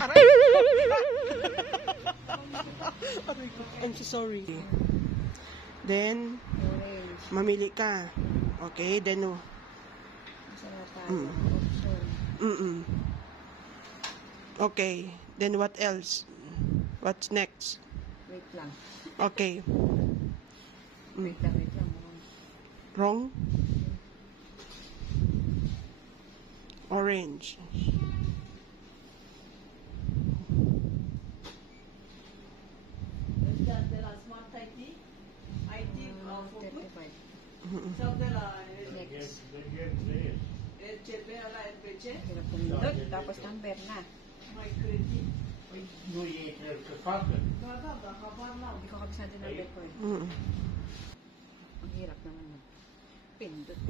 Aray! Aray ko. I'm so sorry. Then, Orange. mamili ka. Okay, then, Saan na tayo? Option. Okay, then what else? What's next? Wait lang. Okay. Wait lang. Wrong? Orange. Next. Hirap pumindot. Tapos number na. Hindi ko kabisado number ko eh. Ang hirap naman. Pindot.